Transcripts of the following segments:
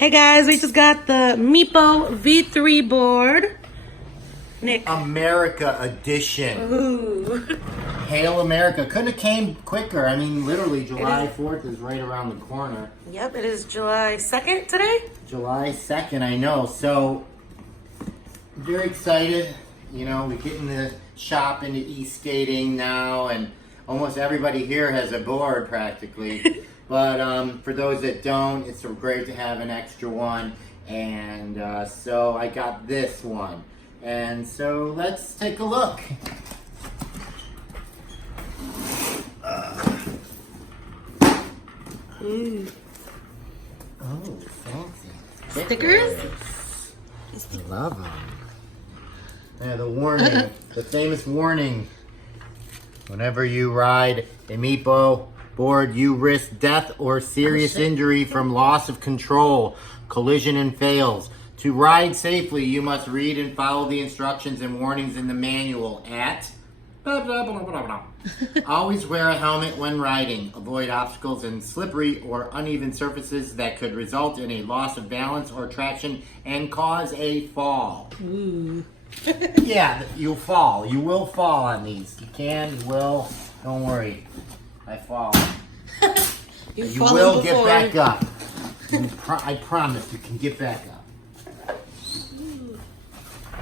Hey guys, we just got the MEEPO V3 board. Nick. America edition. Ooh. Hail America. Couldn't have came quicker. I mean, literally, July 4th is right around the corner. Yep, it is July 2nd today. July 2nd, I know. So, very excited. You know, we're getting the shop into e-skating now, and almost everybody here has a board practically. But for those that don't, it's great to have an extra one. And so I got this one. And so let's take a look. Ooh. Oh, fancy. Stickers? I love them. Yeah, the warning, the famous warning. Whenever you ride a MEEPO board, you risk death or serious injury from loss of control, collision, and fails. To ride safely, you must read and follow the instructions and warnings in the manual at blah, blah, blah, blah, blah. Always wear a helmet when riding. Avoid obstacles and slippery or uneven surfaces that could result in a loss of balance or traction and cause a fall. Ooh. Yeah, you'll fall. You will fall on these. You can, you will. Don't worry. I fall. You will get back up. I promise you can get back up.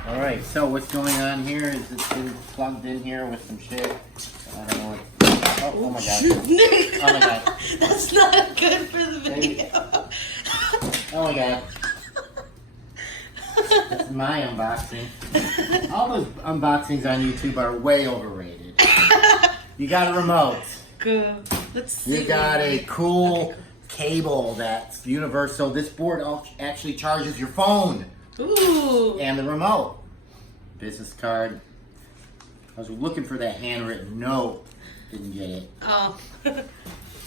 All right, so what's going on here is this thing plugged in here with some shit. I don't know what. Oh my god. Oh my god. That's not good for the video. Oh my god. This is my unboxing. All those unboxings on YouTube are way overrated. You got a remote. Good. Let's see. You got a cool cable that's universal. This board actually charges your phone. Ooh. And the remote. Business card. I was looking for that handwritten note. Didn't get it. Oh.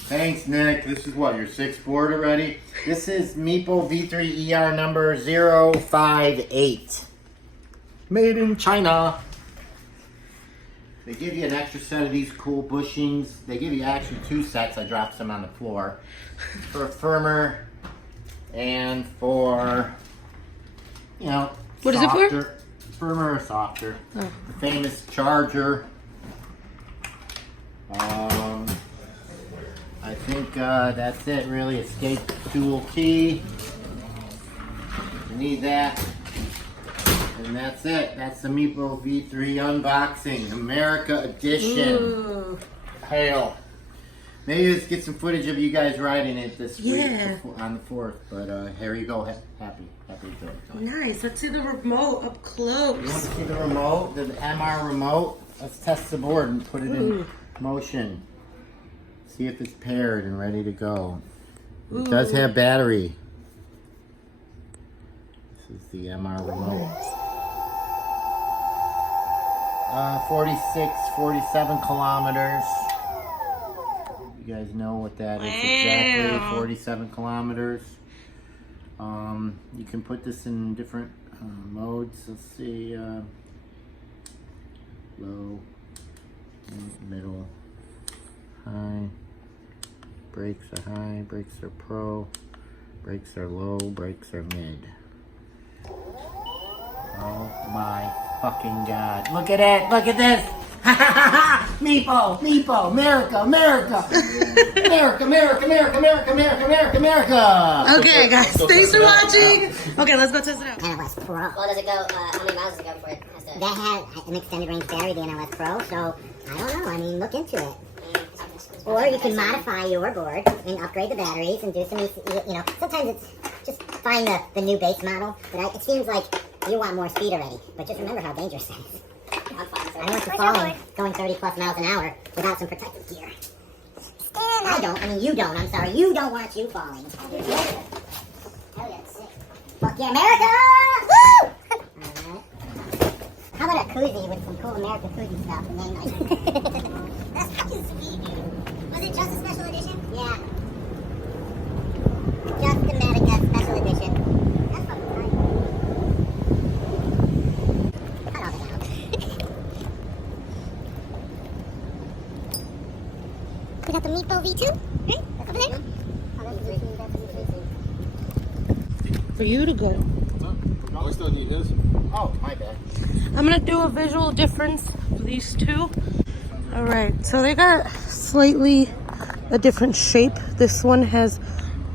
Thanks, Nick. This is what, your sixth board already? This is MEEPO V3 ER number 058. Made in China. They give you an extra set of these cool bushings. They give you actually two sets. I dropped some on the floor. For firmer and for, you know, what softer. is it for? Firmer or softer. Oh. The famous charger. I think that's it really. Escape dual key. You need that. And that's it. That's the MEEPO V3 unboxing. America edition. Ooh. Hail. Maybe let's get some footage of you guys riding it this week on the 4th. But here you go. Happy to Nice. Let's see the remote up close. You want to see the remote? The MR remote? Let's test the board and put it in motion. See if it's paired and ready to go. It does have battery. This is the MR remote. 46, 47 kilometers. You guys know what that is exactly. 47 kilometers. You can put this in different modes. Let's see. Low, middle, high. Brakes are high, brakes are pro, brakes are low, brakes are mid. Oh my fucking god. Look at it, look at this! MEEPO, MEEPO, America, America! America, America, America, America, America, America, America! Okay, guys, thanks for watching. Okay, let's go test it out. NLS Pro. Well, does it go, how many miles does it go before it has to... That has an extended range battery, the NLS Pro, so I don't know. I mean, look into it. Or you can modify your board and upgrade the batteries and do some, you know, sometimes it's just find the new base model, but it seems like you want more speed already. But just remember how dangerous that is. I want you falling, going 30 plus miles an hour without some protective gear. I don't, I mean you don't, I'm sorry, you don't want you falling. Hell yeah, sick. Fuck yeah, America! Woo! Alright. How about a koozie with some cool American koozie stuff and then like... That's fucking sweet, dude. Was it just a special edition? Yeah. Just the America special edition. That's fucking nice. Cut all that out. We got the MEEPO V2, right? Over there? for you to go. Oh, I still need his. Oh, my bad. I'm gonna do a visual difference for these two. All right, so they got slightly a different shape. This one has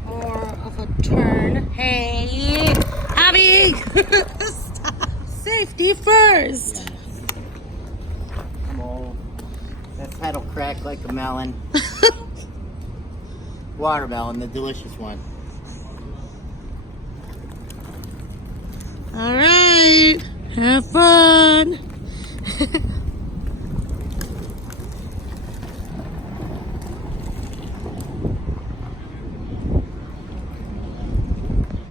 more of a turn. Hey, Abby! Stop. Safety first. I'm old. That head'll crack like a melon. Watermelon, the delicious one. All right, have fun.